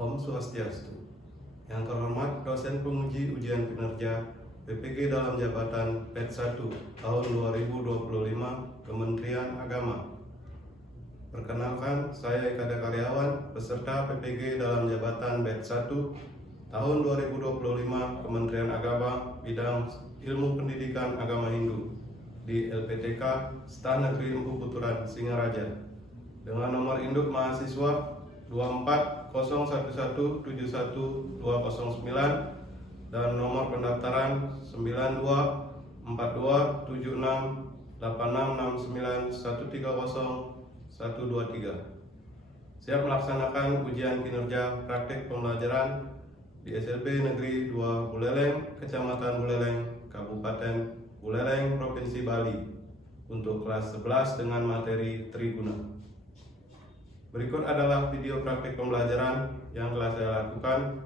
Om Swastiastu. Yang terhormat dosen penguji ujian kinerja PPG dalam jabatan PET 1 tahun 2025 Kementerian Agama. Perkenalkan, saya Eka Karyawan, peserta PPG dalam jabatan PET 1 tahun 2025 Kementerian Agama bidang Ilmu Pendidikan Agama Hindu di LPTK Stan Negeri Empu Puturan, Singaraja, dengan nomor induk mahasiswa 24011711209 dan nomor pendaftaran 924276869130 siap melaksanakan ujian kinerja praktik pembelajaran di SMP Negeri 2 Buleleng, Kecamatan Buleleng, Kabupaten Buleleng, Provinsi Bali untuk kelas 11 dengan materi Triguna. Berikut adalah video praktik pembelajaran yang telah saya lakukan.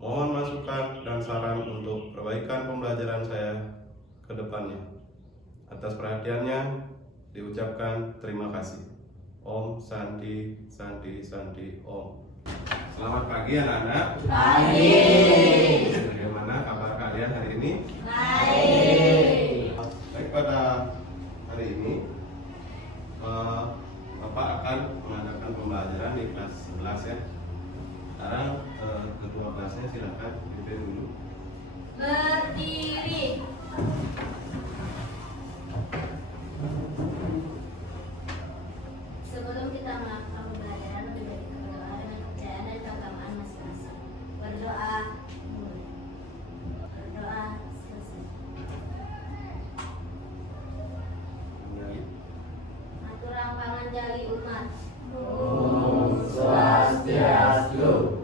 Mohon masukan dan saran untuk perbaikan pembelajaran saya ke depannya. Atas perhatiannya, diucapkan terima kasih. Om Santi Santi Santi Om. Selamat pagi anak-anak. Pagi. Bagaimana kabar kalian hari ini? Baik. Baik, pada hari ini Bapak akan mengadakan pembelajaran di kelas 11 ya. Sekarang kedua kelasnya silakan dipimpin dulu. Berdiri. Sebelum kita melakukan pembelajaran, lebih baik kita berdoa dengan kepercayaan dan keagamaan masing-masing. Berdoa. Berdoa selesai. Aturang pangan jali umat. Om Swastiastu.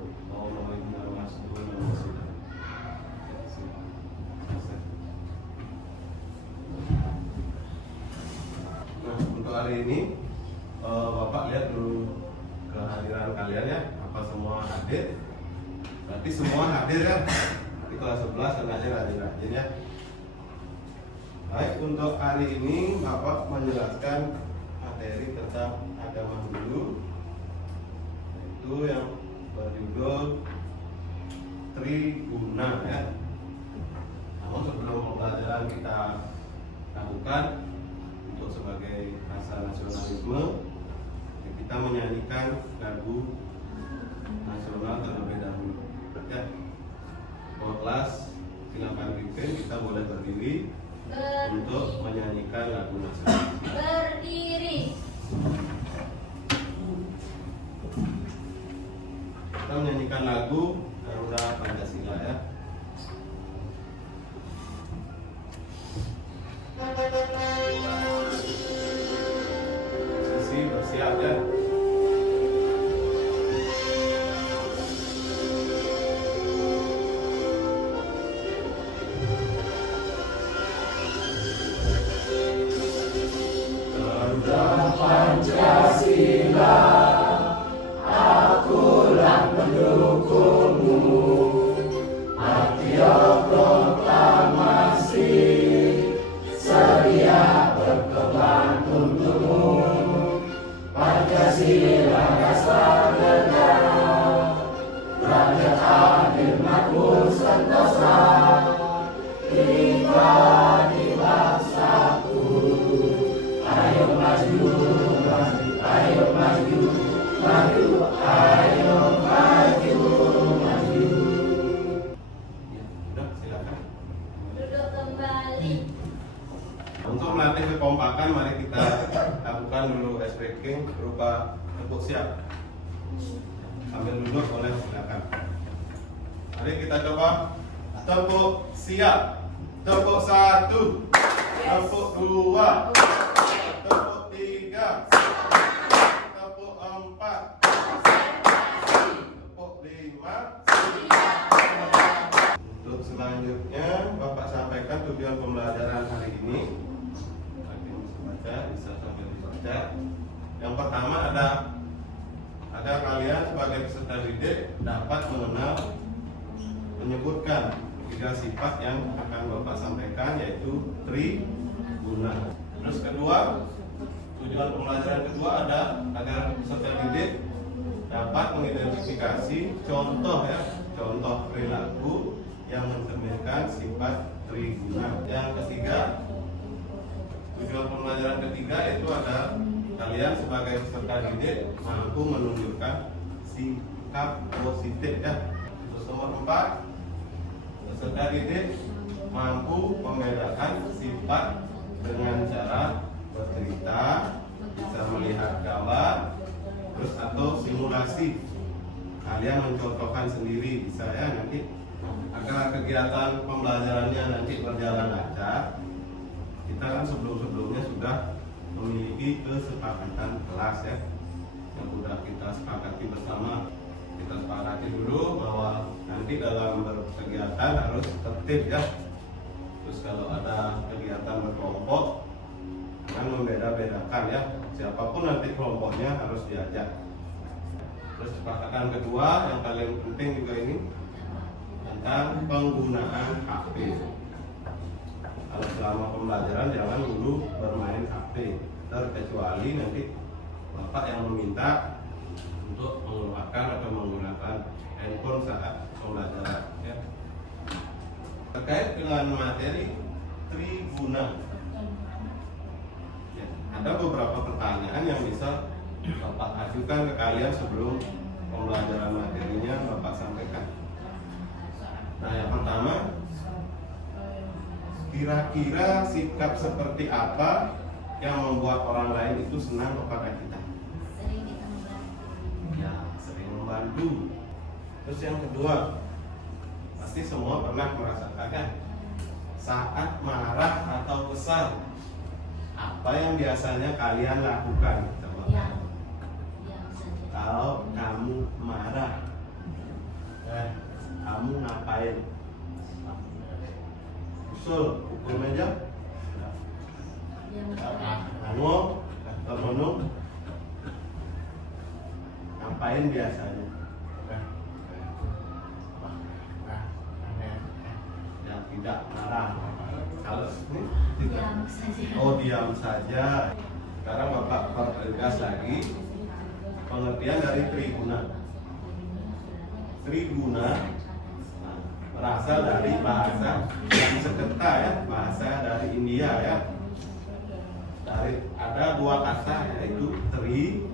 Nah, untuk hari ini Bapak lihat dulu kehadiran kalian ya. Apa semua hadir? Berarti semua hadir ya. Di kelas 11 dan hadir ya. Baik, untuk hari ini Bapak menjelaskan materi tentang agama dulu, yaitu yang berjudul Triguna ya. Namun sebelum pembelajaran kita lakukan, untuk sebagai rasa nasionalisme, kita menyanyikan lagu nasional terlebih dahulu ya. Kelas silakan pimpin, kita boleh berdiri untuk menyanyikan lagu nasional. Berdiri. Kita menyanyikan lagu Garuda Pancasila ya. Sisi bersiap ya. Pancasila, akulah pendukungmu. Akhir proklamasi, sedia berkembang untukmu. Pancasila dasar negara, rakyat adil makmur sentosa, pribadi bangsaku. Ayo maju, maju, ayo maju, maju, ayo maju, maju. Ya, sudah silakan. Duduk kembali. Untuk melatih kekompakan, mari kita lakukan dulu ice breaking berupa tepuk siap. Sambil duduk boleh silakan. Mari kita coba tepuk siap. Tepuk 1, tepuk 2, tepuk 3, tepuk 4, tepuk 5. Untuk selanjutnya Bapak sampaikan tujuan pembelajaran hari ini. Bisa sambil dibaca. Yang pertama ada agar kalian sebagai peserta didik dapat mengenal, menyebutkan 3 sifat yang akan Bapak sampaikan, yaitu Triguna. Terus kedua, tujuan pembelajaran kedua ada agar peserta didik dapat mengidentifikasi contoh ya, contoh perilaku yang mencerminkan sifat triguna. Yang ketiga, tujuan pembelajaran ketiga itu ada kalian sebagai peserta didik mampu menunjukkan sikap positif ya. Terus nomor 4, peserta didik mampu membedakan sifat dengan cara bercerita, bisa melihat gambar, terus atau simulasi. Kalian mencontohkan sendiri bisa ya nanti, agar kegiatan pembelajarannya nanti berjalan lancar. Kita kan sebelum-sebelumnya sudah memiliki kesepakatan kelas ya, yang sudah kita sepakati bersama. Kita sepakati dulu bahwa nanti dalam berkegiatan harus tertib ya. Terus kalau ada kegiatan berkelompok, jangan membeda-bedakan ya. Siapapun nanti kelompoknya harus diajak. Terus kesepakatan kedua yang paling penting juga ini tentang penggunaan HP. Kalau selama pembelajaran jangan dulu bermain HP, terkecuali nanti Bapak yang meminta untuk mengeluarkan atau menggunakan handphone saat pembelajaran ya. Terkait dengan materi triguna ya, ada beberapa pertanyaan yang bisa Bapak ajukan ke kalian sebelum pembelajaran materinya Bapak sampaikan. Nah, yang pertama, kira-kira sikap seperti apa yang membuat orang lain itu senang kepada kita? Sering kita membantu. Ya, sering membantu. Terus yang kedua, pasti semua pernah merasakan kan? Saat marah atau kesal, apa yang biasanya kalian lakukan? Coba. Diam saja. Kalau kamu marah, kamu ngapain? Usul, pukul meja, Diam saja. ngomong, termenung, ngapain biasanya? Yang tidak marah. Kalau ini tidak. Diam saja. Oh, diam saja. Sekarang Bapak pertegas lagi pengertian dari triguna. Triguna berasal dari bahasa Sanskerta ya, bahasa dari India ya. Ada dua kata yaitu tri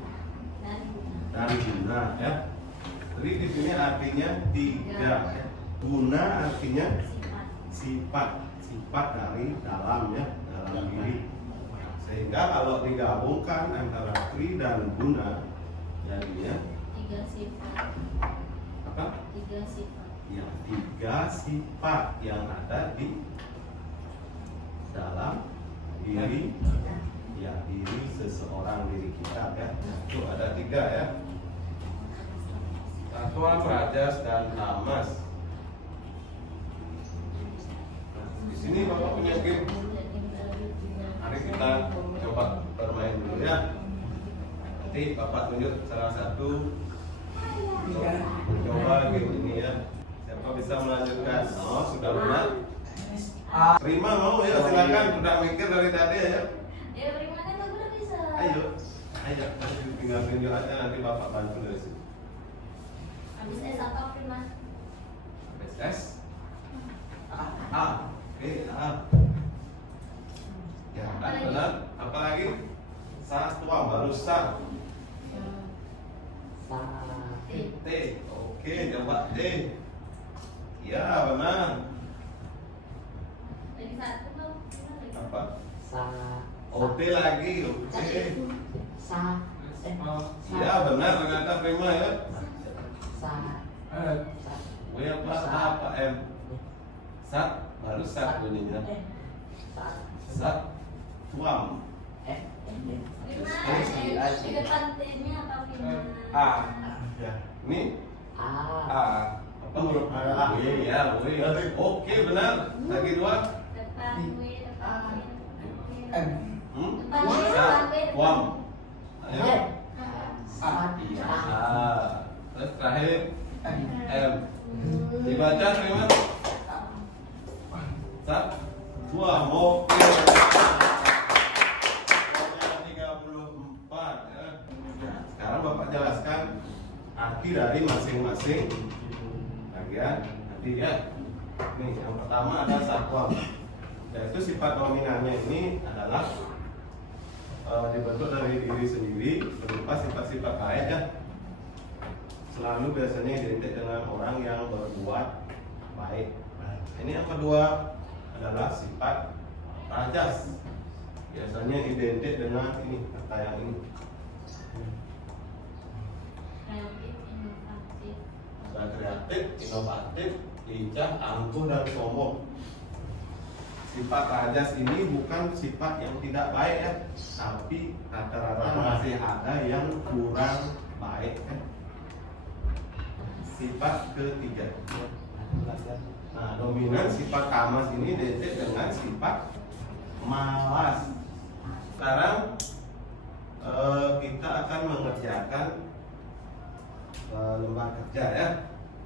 dari guna ya. Tri di sini artinya tiga ya. Guna artinya sifat dari dalam ya, dalam diri. Sehingga kalau digabungkan antara tri dan guna jadinya 3 sifat. apa? 3 sifat. Ya, 3 sifat yang ada di dalam diri ya, diri seseorang, diri kita ya. Itu ada 3 ya. Satuan Rajas dan Tamas. Nah, di sini Bapak punya game. Mari kita coba bermain dulu ya. Nanti Bapak tunjuk salah satu coba game ini ya. Siapa bisa melanjutkan? Oh, sudah benar. Terima mau ya, silakan. Sudah mikir dari tadi ya. Ya, bagaimana kamu udah bisa? Ayo, tinggal tunjuk aja, nanti Bapak bantu dari sini. Habis S atau prima? Habis S. A. Oke, A. Ya, kan benar. Apa lagi? Satuan baru sa. T. Oke, coba T. Ya, benar. Jadi 1 tuh. Apa? OT lagi, oke. Iya benar, ternyata prima ya. W apa M? Sat, baru sat bunyinya. Sat, tuam. Prima, di depan T-nya apa prima? A. Ya, ini A. apa huruf A? W ya, W. Oke benar. Lagi 2. Depan W, depan M. Depan W, depan W, depan Tuam. Ayo. A. Terus terakhir M. Dibaca prima. Sat, tuam. Oke. 34 ya. Sekarang Bapak jelaskan arti dari masing-masing bagian tadi ya. Nih, yang pertama ada satwa, yaitu sifat nominalnya ini adalah dibentuk dari diri sendiri berupa sifat-sifat baik ya. Selalu biasanya identik dengan orang yang berbuat baik. Ini yang kedua adalah sifat rajas, biasanya identik dengan ini kata yang ini. Kreatif, inovatif. Kreatif, inovatif, lincah, angkuh dan sombong. Sifat rajas ini bukan sifat yang tidak baik ya, tapi rata-rata masih ada yang kurang baik ya. Sifat ketiga. Nah, dominan sifat tamas ini identik dengan sifat malas. Sekarang kita akan mengerjakan lembar kerja ya.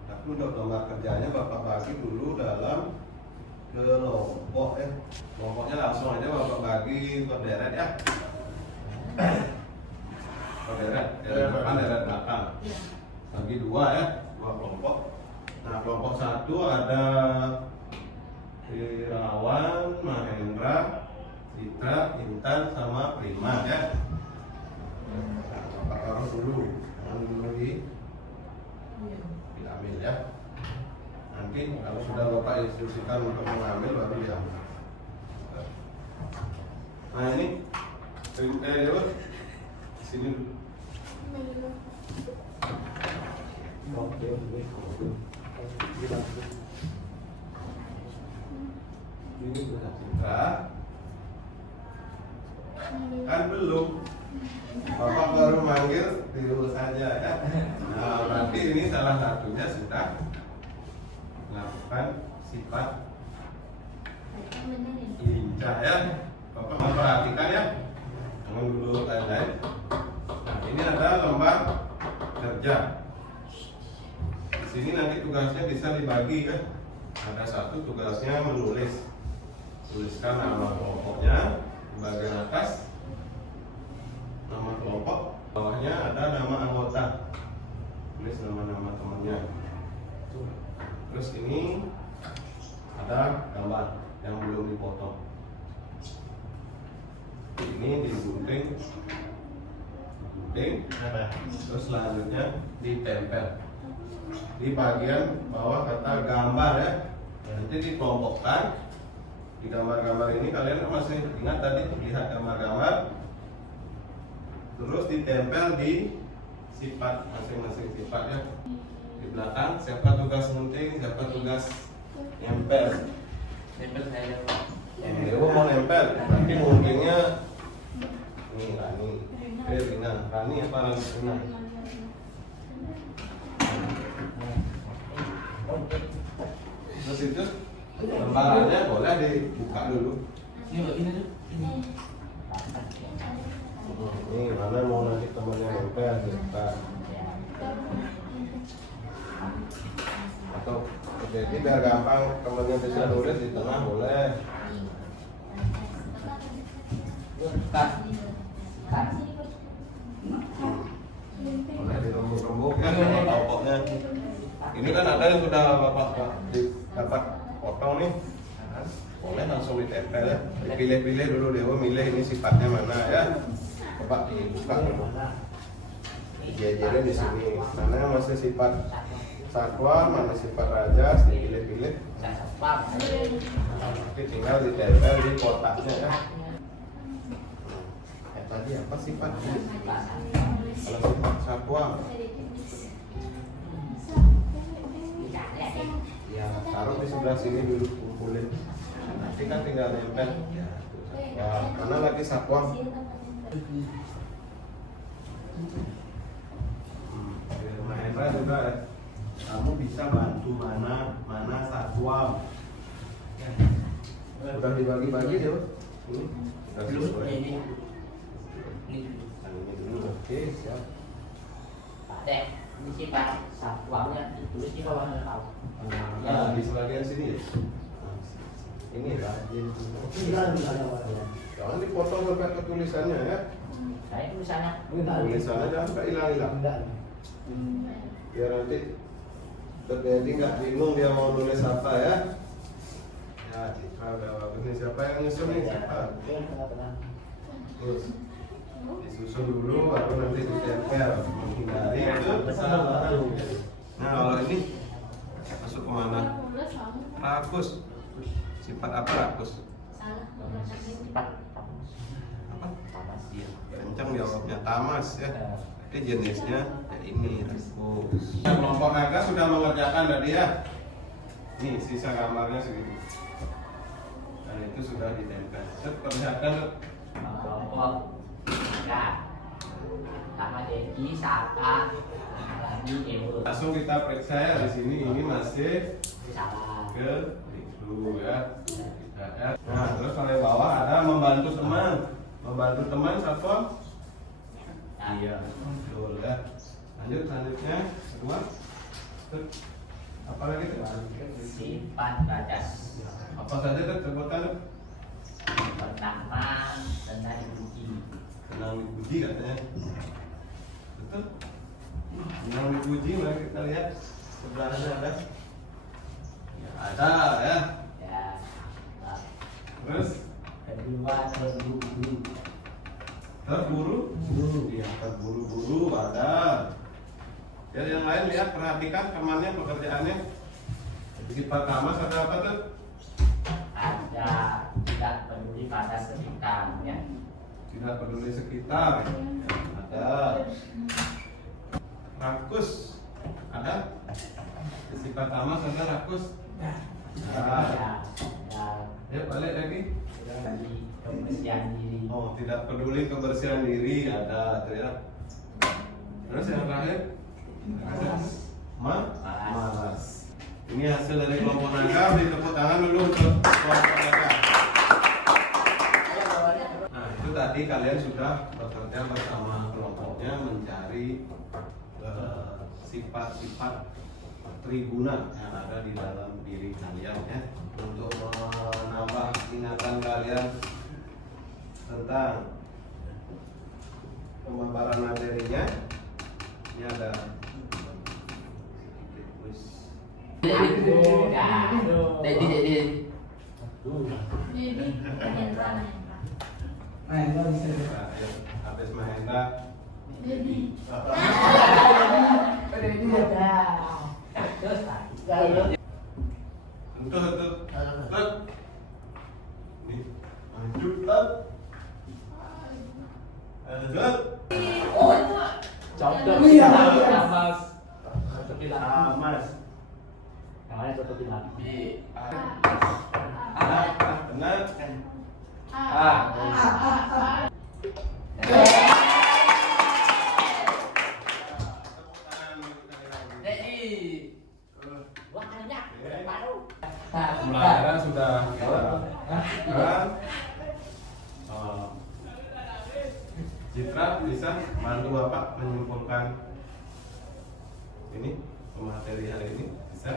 Tapi untuk lembar kerjanya Bapak bagi dulu dalam kelompok ya. Kelompoknya langsung aja Bapak bagi berderet ya. Berderet, deret depan, deret belakang. Bagi dua ya, dua kelompok. Nah, kelompok satu ada Irawan, Mahendra, Citra, Intan, sama Prima ya. Bapak taruh dulu, jangan dulu diambil ya. Nanti kalau sudah Bapak instruksikan untuk mengambil baru diambil. Nah ini, Dewa, sini dulu. Ini sudah Citra. Kan belum. Bapak baru manggil dulu saja ya. Nah, berarti ini salah satunya sudah melakukan sifat lincah ya. Bapak memperhatikan ya. Jangan dulu lain-lain. Nah, ini ada lembar kerja. Di sini nanti tugasnya bisa dibagi ya. Ada satu tugasnya menulis. Tuliskan nama kelompoknya di bagian atas. Nama kelompok, bawahnya ada nama anggota. Tulis nama-nama temannya. Terus ini ada gambar yang belum dipotong. Ini digunting, terus selanjutnya ditempel di bagian bawah kata gambar ya. Nanti dikelompokkan. Di gambar-gambar ini kalian masih ingat tadi lihat gambar-gambar. Terus ditempel di sifat masing-masing sifat ya. Di belakang siapa tugas gunting, siapa tugas nempel. Nempel saya. Dewa mau nempel, nanti guntingnya ini Rani. Rina, Rani apa Rina? Terus itu lembarannya boleh dibuka dulu. Ini tuh. Ini mana mau nanti temannya nempel dibuka. Atau jadi biar gampang temannya bisa nulis di tengah boleh. Boleh dirembuk-rembuk ya kelompoknya. Ini kan ada yang sudah bapak dapat potong nih. Boleh langsung ditempel ya. Pilih-pilih dulu Dewa, milih ini sifatnya mana ya. Bapak dibuka dulu. Jejernya di sini. Mana yang masih sifat satwa, mana sifat rajas, dipilih-pilih. Nanti tinggal ditempel di kotaknya ya. Tadi apa sifatnya? Kalau sifat satwa, ya taruh di sebelah sini dulu, kumpulin. Nanti kan tinggal nempel. Wah, mana lagi satwa? Mahendra juga ya. Kamu bisa bantu mana satwa. Udah dibagi-bagi deh. Udah selesai. Ini dulu. Oke, siap. Pak Dek, ini sifat satwanya ditulis di bawah tahu. Nah, di sebagian sini ya. Ini rajin. Jangan dipotong sampai ke tulisannya ya. Saya tulisannya. Tulisannya jangan sampai hilang-hilang. biar nanti Dedi nggak bingung dia mau nulis apa ya. Ya, Citra udah bagus nih. Siapa yang nyusun nih? Siapa? Terus disusun dulu, baru nanti ditempel menghindari itu kesalahan. Nah, kalau ini masuk kemana? Rakus. Sifat apa rakus? Salah. Sifat Apa? tamas dia. Kencang jawabnya, tamas ya. Jadi jenisnya ya ini rakus. Kelompok naga sudah mengerjakan tadi ya. Nih sisa gambarnya segitu. Dan itu sudah ditempel. Perlihatkan. Kelompok ya sama Dedi Saka lagi Ewo Langsung kita periksa ya di sini. Ini masih salah ke dulu ya. Tidak ya. Nah, terus kalau yang bawah ada membantu teman. Membantu teman siapa? Iya, betul ya. Lanjut selanjutnya kedua. Terus, apa lagi tuh? sifat badas Apa saja tuh sebutkan tuh? pertama tentang dipuji Senang dipuji katanya. Betul? Senang dipuji, mari kita lihat sebelahnya ada. Ya, ada ya. ya Terus kedua terburu-buru terburu, iya terburu-buru ada. Ya yang lain lihat perhatikan temannya pekerjaannya. Sifat tamas ada apa tuh? ada tidak peduli pada sekitarnya Tidak peduli sekitar. Ya, ada. Rakus ada. Sifat tamas ada rakus. Ada. Ya balik lagi. dari kebersihan diri Oh, tidak peduli kebersihan diri ada terlihat. Terus yang terakhir malas. Ini hasil dari kelompok naga. Beri tepuk tangan dulu untuk kelompok naga. Nah, itu tadi kalian sudah bekerja bersama kelompoknya mencari sifat-sifat triguna yang ada di dalam diri kalian ya, untuk menambah ingatan kalian tentang pemaparan materinya. Ini ada Dedi Hendra. Nah, itu bisa. habis Mahendra. Untuk ini lanjut contoh Iya. tamas seperti tamas. yang lain seperti nabi Benar. Dedi wah banyak baru Pembelajaran sudah kita lakukan. Citra bisa bantu Bapak menyimpulkan ini pemateri hari ini, bisa?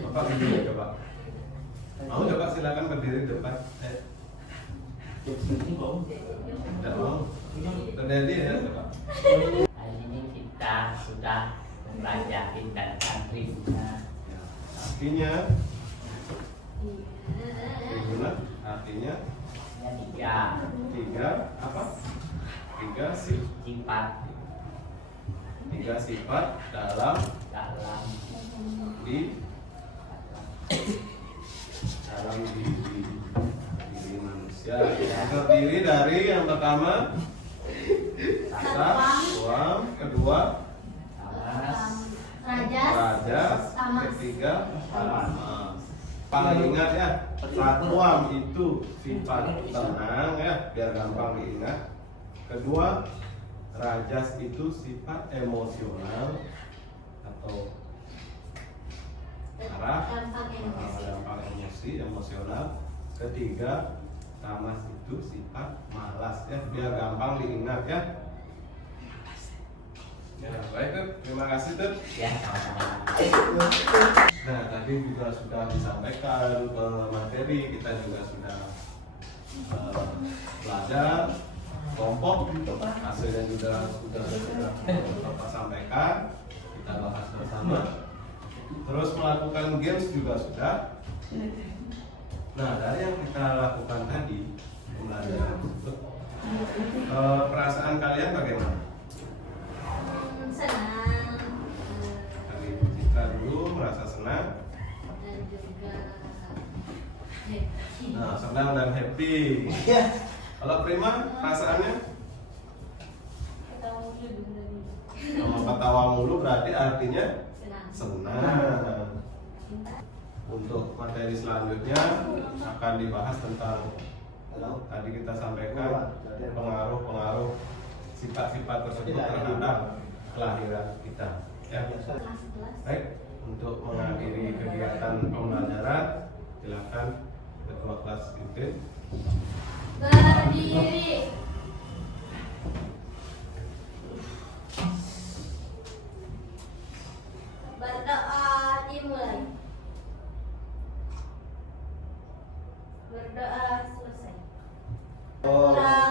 Bapak berdiri coba. Mau coba silakan berdiri di depan. Tidak mau. Terjadi ya coba. hari ini kita sudah mempelajari tentang tribuna Artinya, tribuna artinya tiga apa? Tiga sifat dalam dalam diri manusia. Yang terdiri dari yang pertama suam, kedua tamas rajas, ketiga tamas. Paling ingat ya, satuam itu sifat tenang ya, biar gampang diingat. Kedua, rajas itu sifat emosional atau marah, gampang emosi, emosional. Ketiga, tamas itu sifat malas ya, biar gampang diingat ya. Ya, baik Tut. Terima kasih Tut. ya sama-sama Nah, tadi juga sudah disampaikan ke materi, kita juga sudah belajar kelompok, hasilnya juga sudah Bapak sampaikan. Kita kita bahas bersama. Terus melakukan games juga sudah. Nah, dari yang kita lakukan tadi pembelajaran tersebut, perasaan kalian bagaimana? Senang Dari Citra dulu merasa senang. dan juga happy. Nah, senang dan happy. Kalau Prima, perasaannya? Ketemu lebih dari Kalau ketawa mulu berarti artinya senang. senang. Untuk materi selanjutnya akan dibahas tentang tadi kita sampaikan pengaruh-pengaruh sifat-sifat tersebut terhadap kelahiran kita. Ya. Kelas-kelas. Baik, untuk mengakhiri kegiatan pembelajaran, silakan ketua kelas pimpin. Berdiri. Berdoa dimulai. Berdoa selesai. Orang